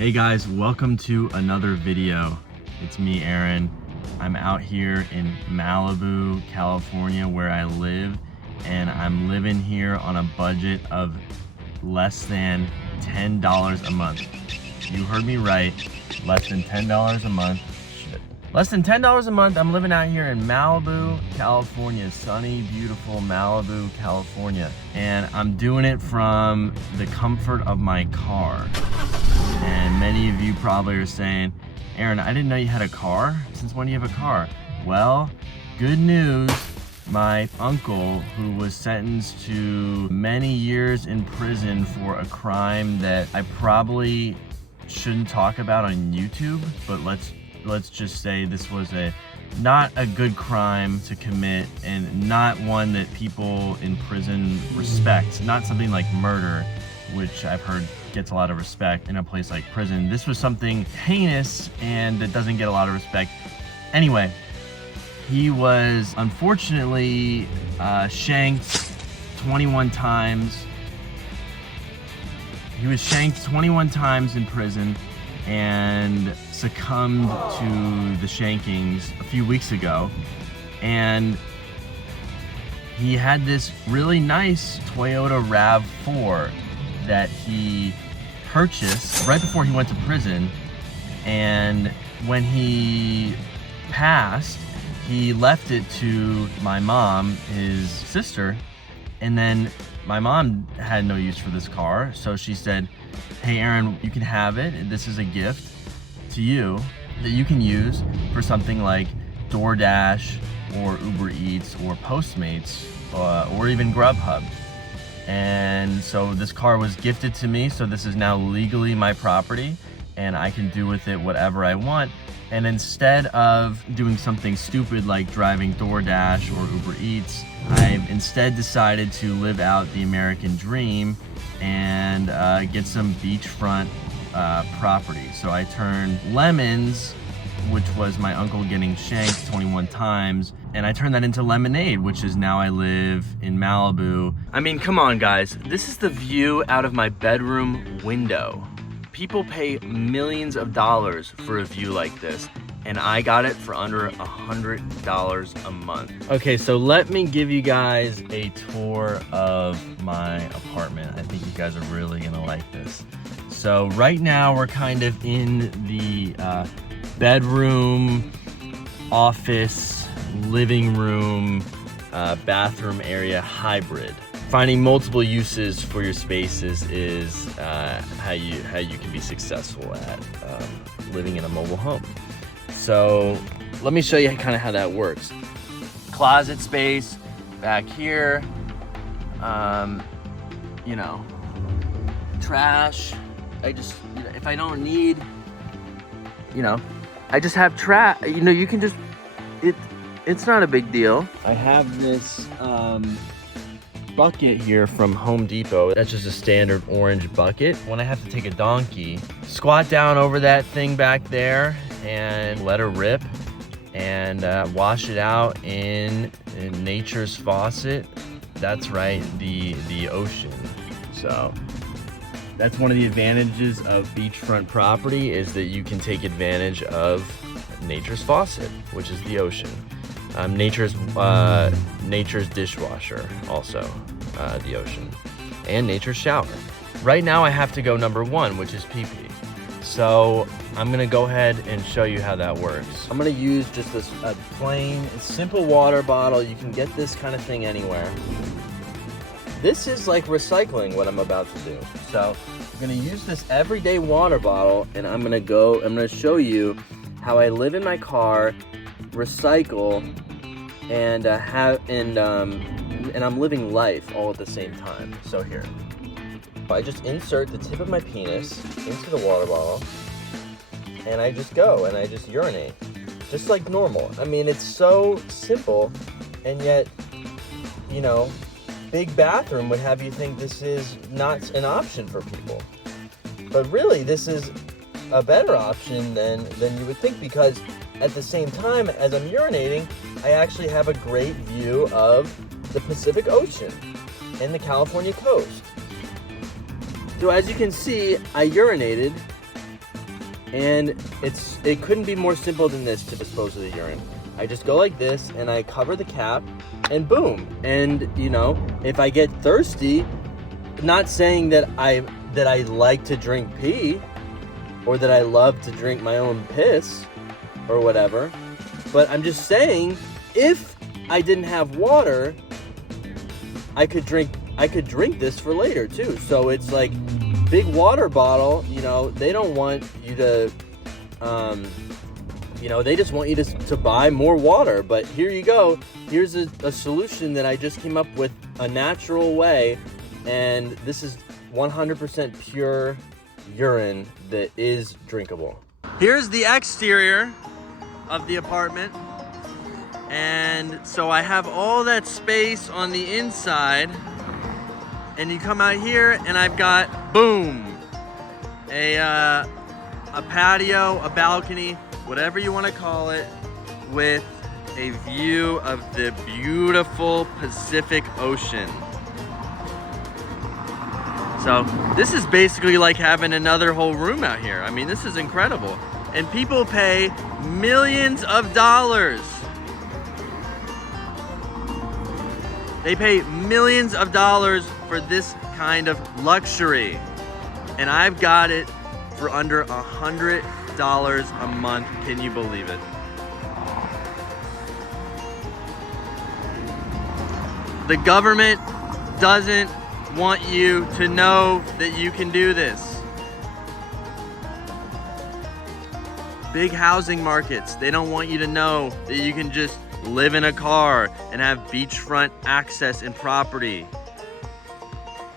Hey guys, welcome to another video. It's me, Aaron. I'm out here in Malibu, California, where I live, and I'm living here on a budget of less than $10 a month. You heard me right, less than $10 a month. Shit. Less than $10 a month. I'm living out here in Malibu, California, sunny, beautiful Malibu, California. And I'm doing it from the comfort of my car. And many of you probably are saying, Aaron, I didn't know you had a car. Since when do you have a car? Well, good news. My uncle, who was sentenced to many years in prison for a crime that I probably shouldn't talk about on YouTube, but let's just say this was not a good crime to commit and not one that people in prison respect. Not something like murder, which I've heard gets a lot of respect in a place like prison. This was something heinous and that doesn't get a lot of respect. Anyway, he was unfortunately shanked 21 times. He was shanked 21 times in prison and succumbed to the shankings a few weeks ago. And he had this really nice Toyota Rav4 that he purchased right before he went to prison, and when he passed, he left it to my mom, his sister, and then my mom had no use for this car, so she said, hey Aaron, you can have it. This is a gift to you that you can use for something like DoorDash or Uber Eats or Postmates or even Grubhub. And so this car was gifted to me, so this is now legally my property and I can do with it whatever I want. And instead of doing something stupid like driving DoorDash or Uber Eats, I've instead decided to live out the American dream and get some beachfront property. So I turned lemons, which was my uncle getting shanked 21 times, and I turned that into lemonade, which is now I live in Malibu. I mean, come on guys, this is the view out of my bedroom window. People pay millions of dollars for a view like this, and I got it for under $100 a month. Okay, so let me give you guys a tour of my apartment. I think you guys are really gonna like this. So right now we're kind of in the bedroom, office, living room, bathroom area hybrid. Finding multiple uses for your spaces is how you can be successful at living in a mobile home. So let me show you kind of how that works. Closet space back here, you know, trash. If I don't need, you know, I just have trash. You know, you can just, it's not a big deal. I have this bucket here from Home Depot. That's just a standard orange bucket. When I have to take a donkey, squat down over that thing back there and let her rip and wash it out in nature's faucet. That's right, the ocean. So that's one of the advantages of beachfront property, is that you can take advantage of nature's faucet, which is the ocean. Nature's dishwasher, also the ocean, and nature's shower. Right now I have to go number one, which is pee-pee. So I'm gonna go ahead and show you how that works. I'm gonna use just a plain, simple water bottle. You can get this kind of thing anywhere. This is like recycling, what I'm about to do. So I'm gonna use this everyday water bottle, and I'm gonna show you how I live in my car, recycle, and and I'm living life all at the same time. So here, I just insert the tip of my penis into the water bottle, and I just go and I just urinate, just like normal. I mean, it's so simple, and yet, you know, big bathroom would have you think this is not an option for people. But really, this is a better option than you would think, because at the same time as I'm urinating, I actually have a great view of the Pacific Ocean and the California coast. So as you can see, I urinated And it couldn't be more simple than this to dispose of the urine. I just go like this and I cover the cap and boom. And you know, if I get thirsty, not saying that I like to drink pee or that I love to drink my own piss or whatever, but I'm just saying if I didn't have water, I could drink this for later too. So it's like big water bottle, you know, they don't want you to you know, they just want you to buy more water. But here you go. Here's a solution that I just came up with, a natural way. And this is 100% pure urine that is drinkable. Here's the exterior of the apartment. And so I have all that space on the inside. And you come out here and I've got, boom, a patio, a balcony, whatever you want to call it, with a view of the beautiful Pacific Ocean. So this is basically like having another whole room out here. I mean, this is incredible. And people pay millions of dollars. They pay millions of dollars for this kind of luxury. And I've got it for under $100 a month. Can you believe it? The government doesn't want you to know that you can do this. Big housing markets, they don't want you to know that you can just live in a car and have beachfront access and property.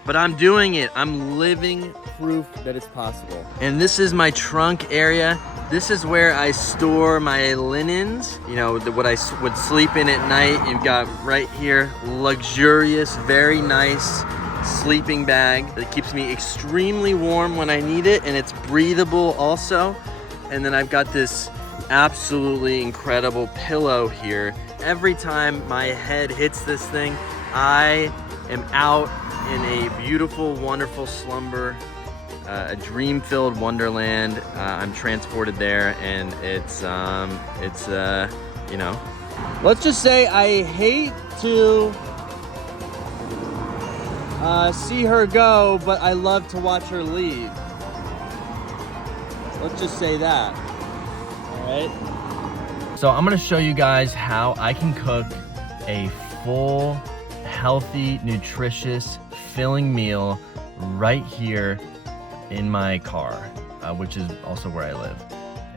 But I'm doing it. I'm living proof that it's possible. And this is my trunk area. This is where I store my linens, you know, what I would sleep in at night. You've got right here, luxurious, very nice sleeping bag that keeps me extremely warm when I need it, and it's breathable also. And then I've got this absolutely incredible pillow here. Every time my head hits this thing, I am out in a beautiful, wonderful slumber, a dream-filled wonderland. I'm transported there, and it's you know, let's just say I hate to see her go, but I love to watch her leave. Let's just say that. All right. So I'm gonna show you guys how I can cook a full, healthy, nutritious, filling meal right here in my car, which is also where I live.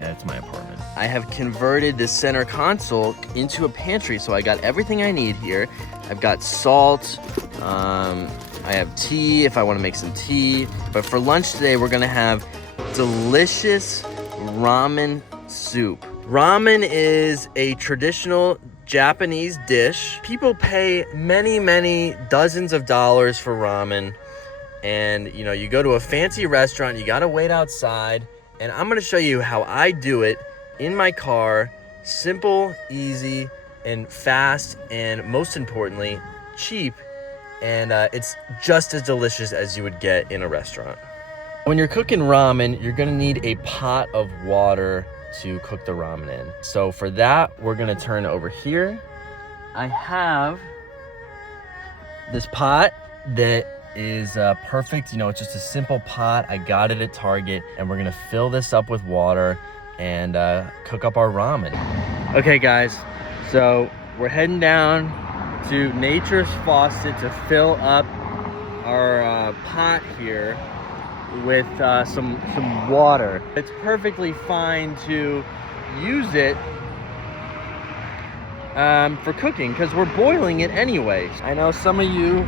It's my apartment. I have converted the center console into a pantry, so I got everything I need here. I've got salt, I have tea if I want to make some tea. But for lunch today, we're gonna have delicious ramen soup. Ramen is a traditional Japanese dish. People pay many, many dozens of dollars for ramen. And you know, you go to a fancy restaurant, you gotta wait outside. And I'm gonna show you how I do it in my car. Simple, easy, and fast, and most importantly, cheap. And it's just as delicious as you would get in a restaurant. When you're cooking ramen, you're gonna need a pot of water to cook the ramen in. So for that, we're gonna turn over here. I have this pot that is perfect. You know, it's just a simple pot. I got it at Target, and we're gonna fill this up with water and cook up our ramen. Okay guys, so we're heading down to Nature's Faucet to fill up our pot here with some water. It's perfectly fine to use it for cooking because we're boiling it anyways. I know some of you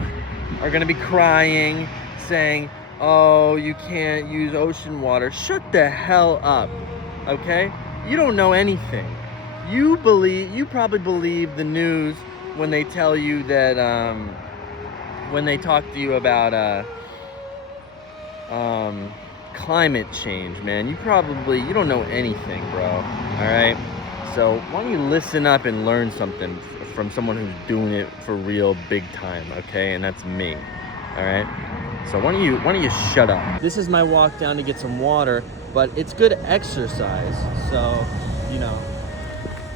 are gonna be crying, saying, oh, you can't use ocean water. Shut the hell up, okay? You don't know anything. You probably believe the news when they tell you that, when they talk to you about climate change, man. You don't know anything, bro, all right? So why don't you listen up and learn something from someone who's doing it for real big time, okay? And that's me, all right? So why don't you shut up? This is my walk down to get some water. but it's good exercise. So, you know,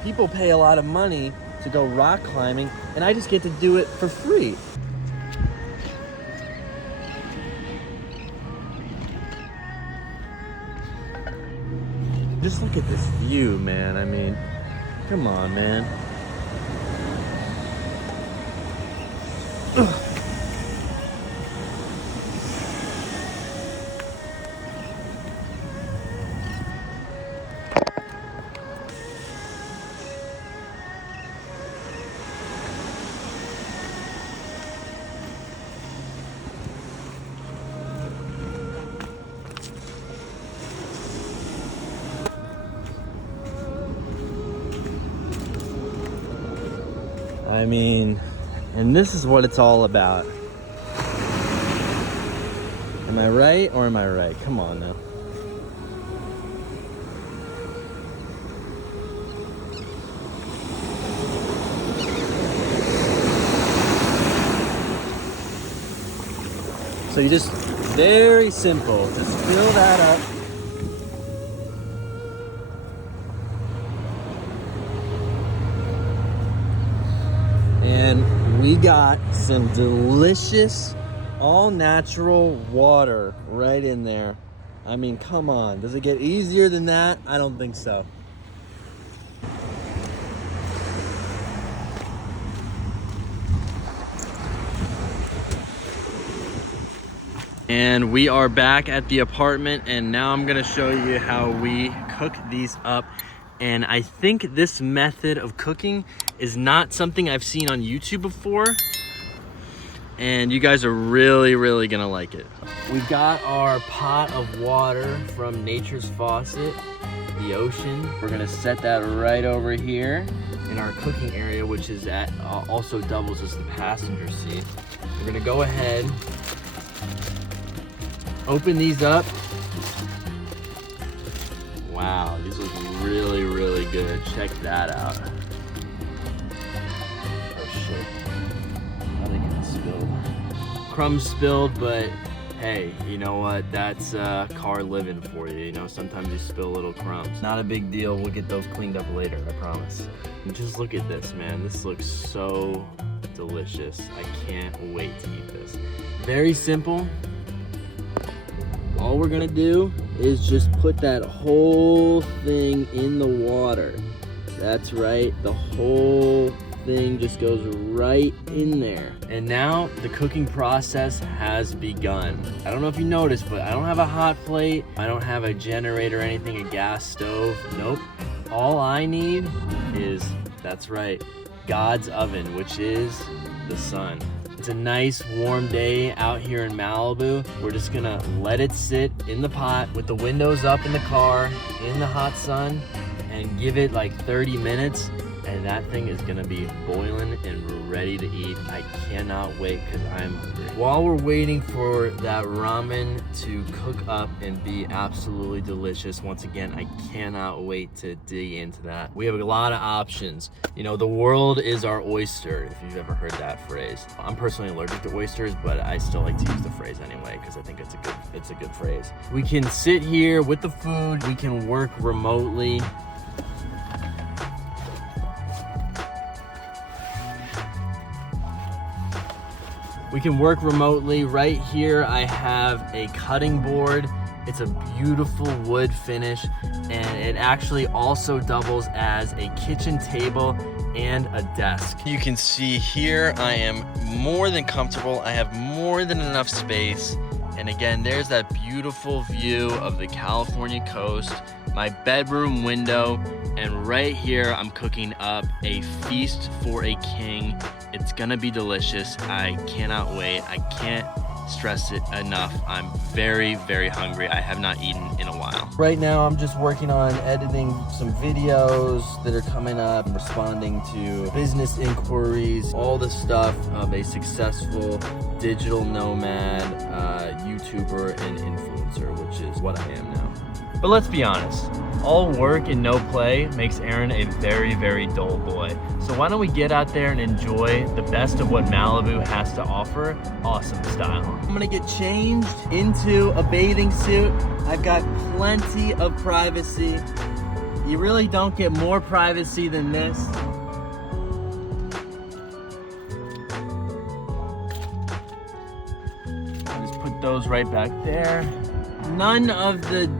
people pay a lot of money to go rock climbing, and I just get to do it for free. Just look at this view, man. I mean, come on, man. Ugh. I mean, and this is what it's all about. Am I right or am I right? Come on now. So you just, very simple, just fill that up. And we got some delicious, all-natural water right in there. I mean, come on. Does it get easier than that? I don't think so. And we are back at the apartment, and now I'm gonna show you how we cook these up. And I think this method of cooking is not something I've seen on YouTube before. And you guys are really, really gonna like it. We've got our pot of water from Nature's Faucet, the ocean. We're gonna set that right over here in our cooking area, which is at also doubles as the passenger seat. We're gonna go ahead, open these up. Wow, these look really, really good. Check that out. Oh shit. How they getting spilled? Crumbs spilled, but hey, you know what? That's car living for you. You know, sometimes you spill little crumbs. Not a big deal. We'll get those cleaned up later, I promise. And just look at this, man. This looks so delicious. I can't wait to eat this. Very simple. All we're gonna do is just put that whole thing in the water. That's right, the whole thing just goes right in there. And now the cooking process has begun. I don't know if you noticed, but I don't have a hot plate. I don't have a generator or anything, a gas stove. Nope. All I need is, that's right, God's oven, which is the sun. It's a nice warm day out here in Malibu. We're just gonna let it sit in the pot with the windows up in the car in the hot sun and give it like 30 minutes, and that thing is gonna be boiling and ready to eat. I cannot wait because I'm hungry. While we're waiting for that ramen to cook up and be absolutely delicious, once again, I cannot wait to dig into that. We have a lot of options. You know, the world is our oyster, if you've ever heard that phrase. I'm personally allergic to oysters, but I still like to use the phrase anyway because I think it's a good phrase. We can sit here with the food, we can work remotely. We can work remotely. Right here, I have a cutting board. It's a beautiful wood finish, and it actually also doubles as a kitchen table and a desk. You can see here, I am more than comfortable. I have more than enough space. And again, there's that beautiful view of the California coast, my bedroom window, and right here, I'm cooking up a feast for a king. It's gonna be delicious. I cannot wait. I can't stress it enough. I'm very, very hungry. I have not eaten in a while. Right now, I'm just working on editing some videos that are coming up, responding to business inquiries, all the stuff of a successful digital nomad, YouTuber and influencer, which is what I am now. But let's be honest, All work and no play makes Aaron a very, very dull boy. So why don't we get out there and enjoy the best of what Malibu has to offer, awesome style. I'm gonna get changed into a bathing suit. I've got plenty of privacy. You really don't get more privacy than this. Just put those right back there. None of the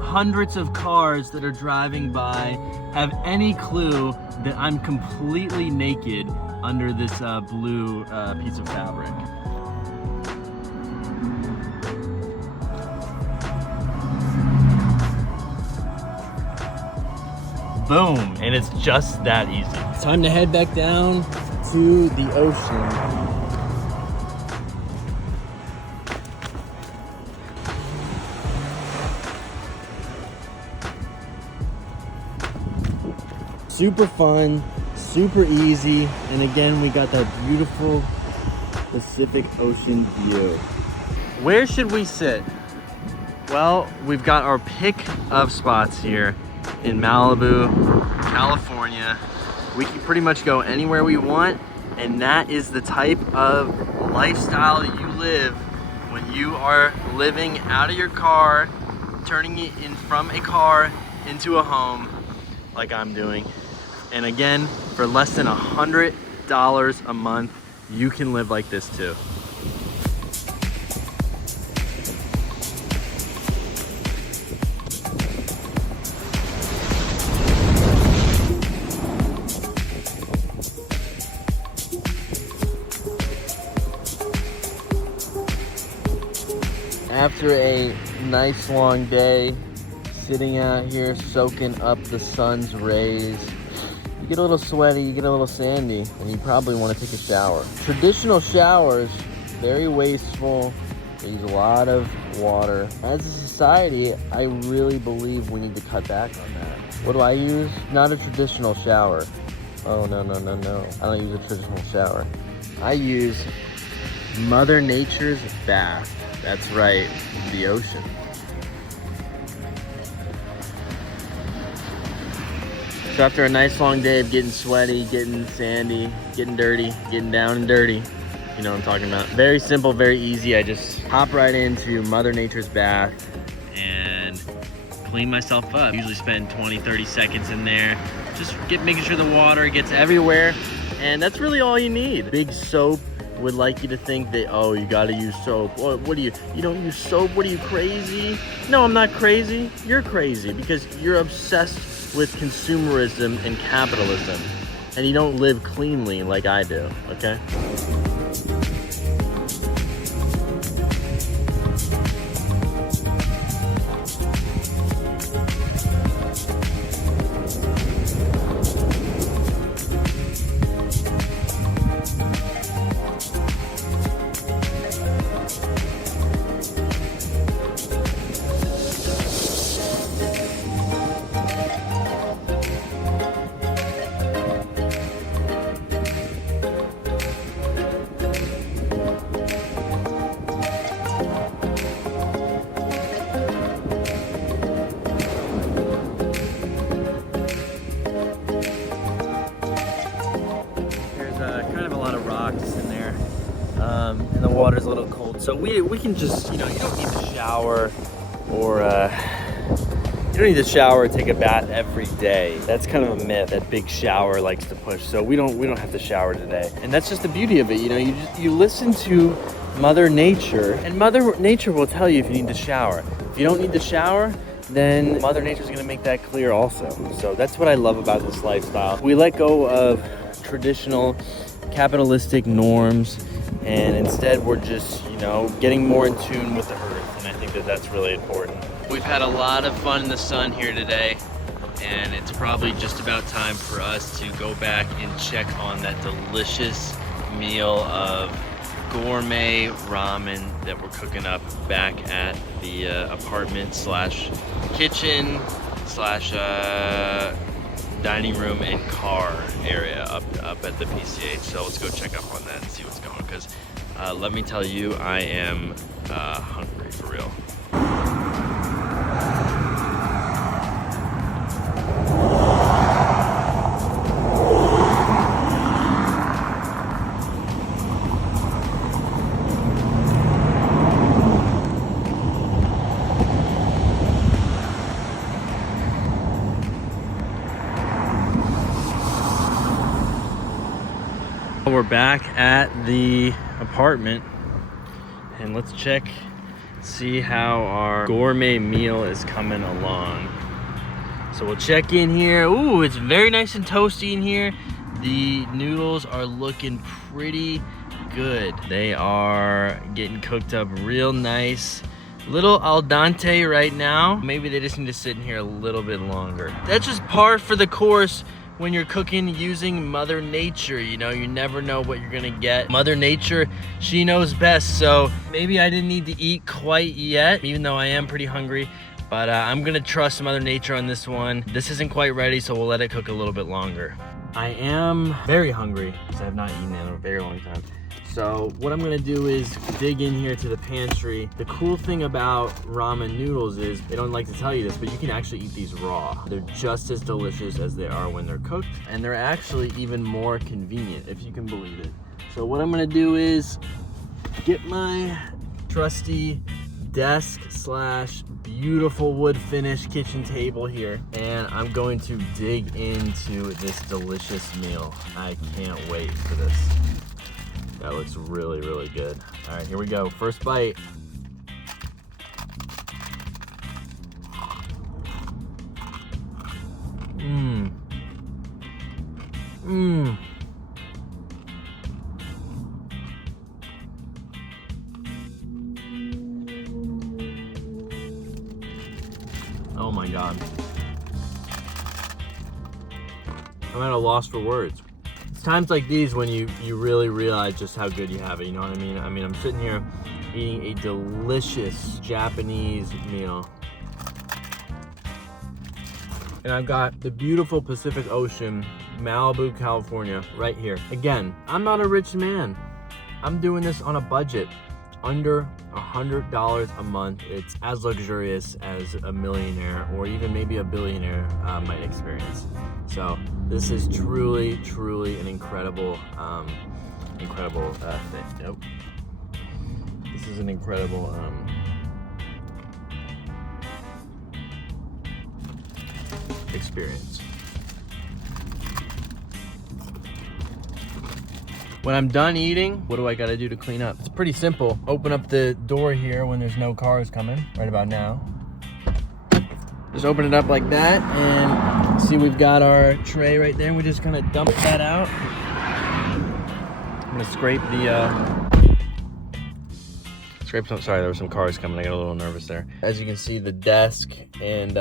hundreds of cars that are driving by have any clue that I'm completely naked under this blue piece of fabric. Boom, and it's just that easy. It's time to head back down to the ocean. Super fun, super easy, and again, we got that beautiful Pacific Ocean view. Where should we sit? Well, we've got our pick of spots here in Malibu, California. We can pretty much go anywhere we want, and that is the type of lifestyle you live when you are living out of your car, turning it in from a car into a home like I'm doing. And again, for less than $100 a month, you can live like this too. After a nice long day, sitting out here soaking up the sun's rays, you get a little sweaty, you get a little sandy, and you probably want to take a shower. Traditional showers, very wasteful, they use a lot of water. As a society, I really believe we need to cut back on that. What do I use? Not a traditional shower. Oh, no. I don't use a traditional shower. I use Mother Nature's bath. That's right, the ocean. So after a nice long day of getting sweaty, getting sandy, getting dirty, getting down and dirty, you know what I'm talking about. Very simple, very easy. I just hop right into Mother Nature's bath and clean myself up. Usually spend 20, 30 seconds in there. Just making sure the water gets everywhere. And that's really all you need. Big soap would like you to think that, oh, you gotta use soap. What do you don't use soap? What are you, crazy? No, I'm not crazy. You're crazy because you're obsessed with consumerism and capitalism, and you don't live cleanly like I do, okay? And the water's a little cold, so we can just, you don't need to shower or you don't need to shower or take a bath every day. That's kind of a myth that big shower likes to push. So we don't have to shower today, and that's just the beauty of it. You listen to Mother Nature, and Mother Nature will tell you if you need to shower. If you don't need to shower, then Mother Nature's gonna make that clear also. So that's what I love about this lifestyle. We let go of traditional capitalistic norms, and instead we're just, getting more in tune with the earth, and I think that that's really important. We've had a lot of fun in the sun here today, and it's probably just about time for us to go back and check on that delicious meal of gourmet ramen that we're cooking up back at the apartment slash kitchen slash dining room and car area up at the PCH. So let's go check up on that and see what's going on, because let me tell you, I am hungry for real. we're back at the apartment, and let's see how our gourmet meal is coming along. So we'll check in here. Ooh, it's very nice and toasty in here. The noodles are looking pretty good. They are getting cooked up real nice. Little al dente right now. Maybe they just need to sit in here a little bit longer. That's just par for the course when you're cooking using Mother Nature. You know, you never know what you're gonna get. Mother Nature, she knows best. So maybe I didn't need to eat quite yet, even though I am pretty hungry. But I'm gonna trust Mother Nature on this one. This isn't quite ready, so we'll let it cook a little bit longer. I am very hungry because I have not eaten in a very long time. So what I'm gonna do is dig in here to the pantry. The cool thing about ramen noodles is, they don't like to tell you this, but you can actually eat these raw. They're just as delicious as they are when they're cooked, and they're actually even more convenient, if you can believe it. So what I'm gonna do is get my trusty desk slash beautiful wood finish kitchen table here, and I'm going to dig into this delicious meal. I can't wait for this. That looks really, really good. All right, here we go. First bite. Mmm. Mmm. Oh my God. I'm at a loss for words. It's times like these when you really realize just how good you have it, you know what I mean? I mean, I'm sitting here eating a delicious Japanese meal. And I've got the beautiful Pacific Ocean, Malibu, California, right here. Again, I'm not a rich man. I'm doing this on a budget. Under $100 a month. It's as luxurious as a millionaire or even maybe a billionaire might experience. So this is truly, truly an incredible, incredible thing. Nope. This is an incredible experience. When I'm done eating, what do I gotta do to clean up? It's pretty simple. Open up the door here when there's no cars coming, right about now. Just open it up like that, and see we've got our tray right there. We just kind of dump that out. I'm gonna scrape sorry, there were some cars coming. I got a little nervous there. As you can see, the desk and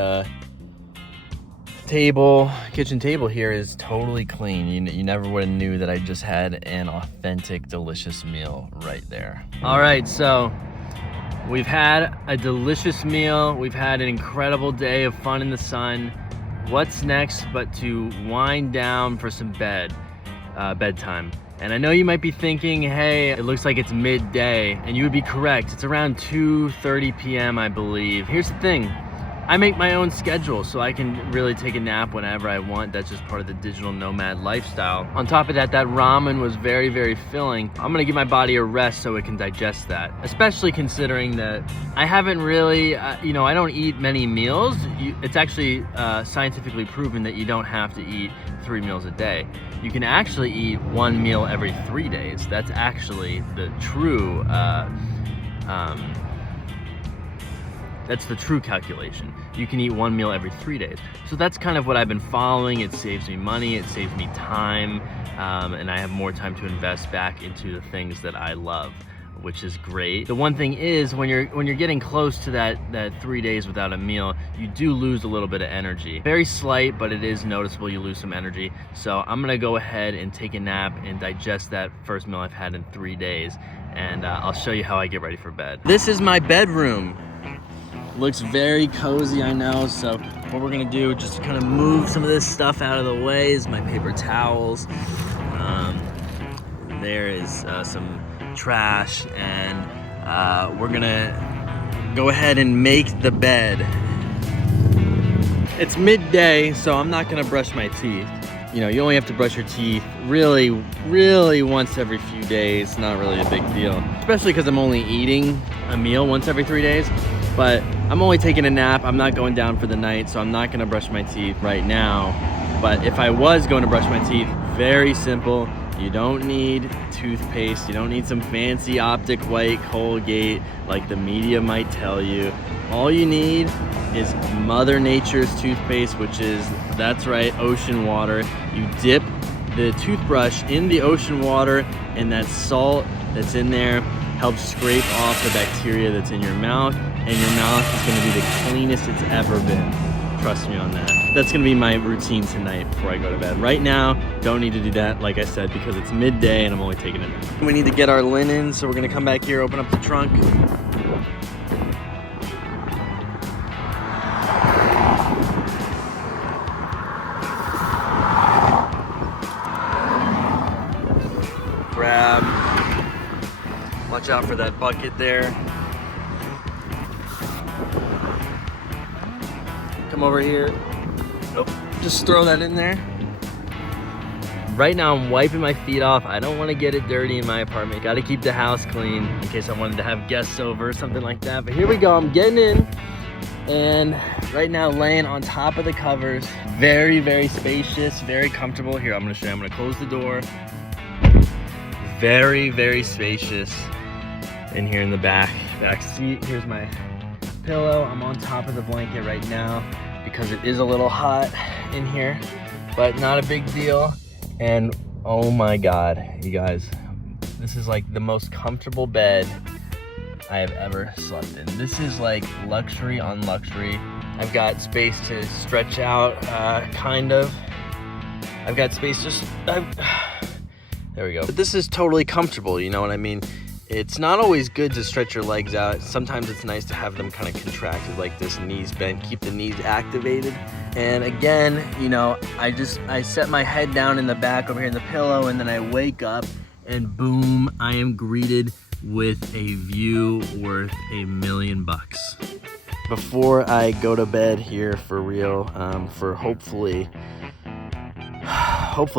kitchen table here is totally clean. You never would have knew that I just had an authentic, delicious meal right there. All right, so we've had a delicious meal. We've had an incredible day of fun in the sun. What's next but to wind down for some bedtime. And I know you might be thinking, hey, it looks like it's midday, and you would be correct. It's around 2:30 p.m., I believe. Here's the thing. I make my own schedule, so I can really take a nap whenever I want. That's just part of the digital nomad lifestyle. On top of that, that ramen was very, very filling. I'm gonna give my body a rest so it can digest that, especially considering that I haven't really, I don't eat many meals. It's actually scientifically proven that you don't have to eat 3 meals a day. You can actually eat 1 meal every 3 days. That's actually the true, that's the true calculation. You can eat 1 meal every 3 days. So that's kind of what I've been following. It saves me money, it saves me time, and I have more time to invest back into the things that I love, which is great. The one thing is, when you're getting close to that 3 days without a meal, you do lose a little bit of energy. Very slight, but it is noticeable. You lose some energy. So I'm gonna go ahead and take a nap and digest that first meal I've had in 3 days, and I'll show you how I get ready for bed. This is my bedroom. Looks very cozy, I know. So what we're gonna do, just to kind of move some of this stuff out of the way, is my paper towels. There is some trash, and we're gonna go ahead and make the bed. It's midday, so I'm not gonna brush my teeth. You know, you only have to brush your teeth really once every few days. Not really a big deal, especially because I'm only eating a meal once every 3 days. But I'm only taking a nap. I'm not going down for the night, so I'm not gonna brush my teeth right now. But if I was going to brush my teeth, very simple. You don't need toothpaste. You don't need some fancy optic white Colgate like the media might tell you. All you need is Mother Nature's toothpaste, which is, that's right, ocean water. You dip the toothbrush in the ocean water, and that salt that's in there helps scrape off the bacteria that's in your mouth, and your mouth is gonna be the cleanest it's ever been. Trust me on that. That's gonna be my routine tonight before I go to bed. Right now, don't need to do that, like I said, because it's midday and I'm only taking a nap. We need to get our linen, so we're gonna come back here, open up the trunk. Grab, watch out for that bucket there. Come over here. Nope. Just throw that in there. Right now I'm wiping my feet off. I don't want to get it dirty in my apartment. Got to keep the house clean in case I wanted to have guests over or something like that. But here we go. I'm getting in, and right now laying on top of the covers. Very, very spacious, very comfortable. Here, I'm going to show you. I'm going to close the door. Very, very spacious in here in the back seat. Here's my pillow. I'm on top of the blanket right now because it is a little hot in here, but not a big deal. And oh my God, you guys, this is like the most comfortable bed I have ever slept in. This is like luxury on luxury. I've got space to stretch out, kind of. I've got space there we go. But this is totally comfortable, you know what I mean? It's not always good to stretch your legs out. Sometimes it's nice to have them kind of contracted like this, knees bent, keep the knees activated. And again, you know, I set my head down in the back over here in the pillow, and then I wake up and boom, I am greeted with a view worth $1 million. Before I go to bed here for real, for hopefully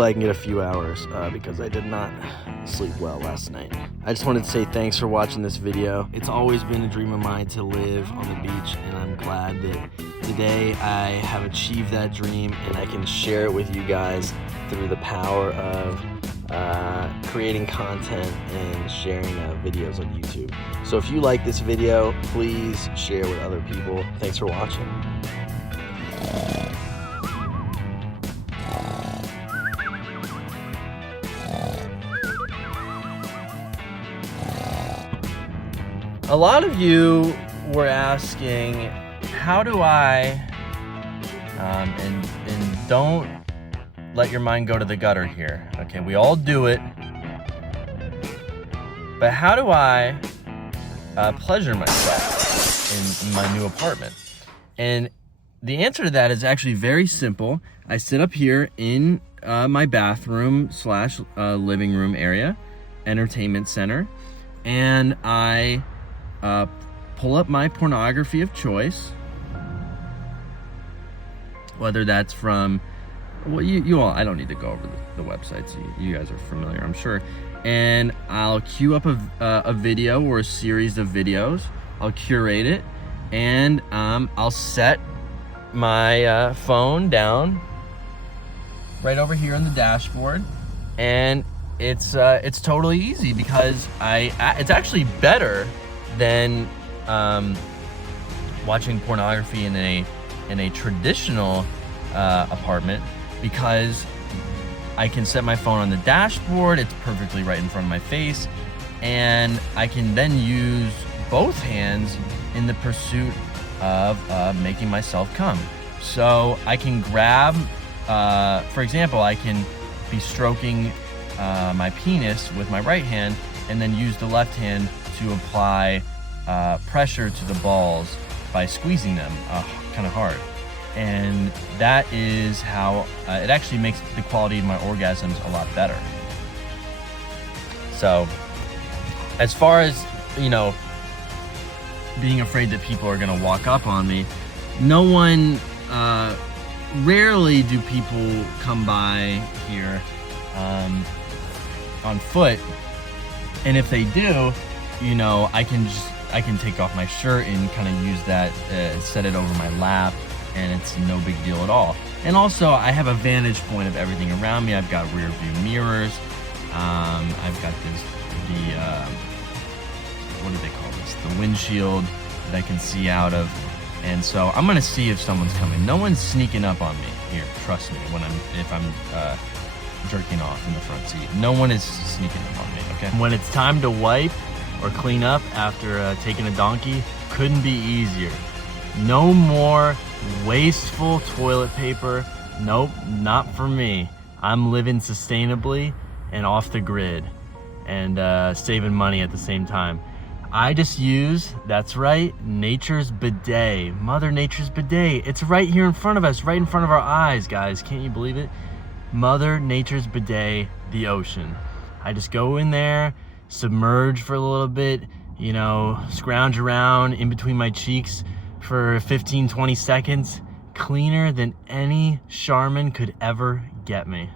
I can get a few hours because I did not sleep well last night. I just wanted to say thanks for watching this video. It's always been a dream of mine to live on the beach, and I'm glad that today I have achieved that dream and I can share it with you guys through the power of creating content and sharing videos on YouTube. So if you like this video, please share with other people. Thanks for watching. A lot of you were asking, how do I, and don't let your mind go to the gutter here. Okay, we all do it, but how do I pleasure myself in my new apartment? And the answer to that is actually very simple. I sit up here in my bathroom slash living room area, entertainment center, and I pull up my pornography of choice, whether that's from, well, you all, I don't need to go over the websites, you guys are familiar, I'm sure, and I'll queue up a video or a series of videos. I'll curate it, and I'll set my phone down right over here on the dashboard, and it's totally easy because it's actually better than watching pornography in a traditional apartment, because I can set my phone on the dashboard. It's perfectly right in front of my face, and I can then use both hands in the pursuit of making myself come. So I can grab, for example, I can be stroking my penis with my right hand and then use the left hand to apply pressure to the balls by squeezing them kind of hard. And that is how it actually makes the quality of my orgasms a lot better. So as far as, you know, being afraid that people are gonna walk up on me, no one, rarely do people come by here on foot. And if they do, you know, I can take off my shirt and kind of use that, set it over my lap, and it's no big deal at all. And also, I have a vantage point of everything around me. I've got rear view mirrors. I've got what do they call this? The windshield that I can see out of. And so I'm gonna see if someone's coming. No one's sneaking up on me here, trust me, if I'm jerking off in the front seat. No one is sneaking up on me, okay? When it's time to wipe or clean up after taking a donkey, couldn't be easier. No more wasteful toilet paper. Nope, not for me. I'm living sustainably and off the grid and saving money at the same time. I just use, that's right, nature's bidet, Mother Nature's bidet. It's right here in front of us, right in front of our eyes, guys. Can't you believe it? Mother Nature's bidet, the ocean. I just go in there, submerge for a little bit, you know, scrounge around in between my cheeks for 15, 20 seconds. Cleaner than any Charmin could ever get me.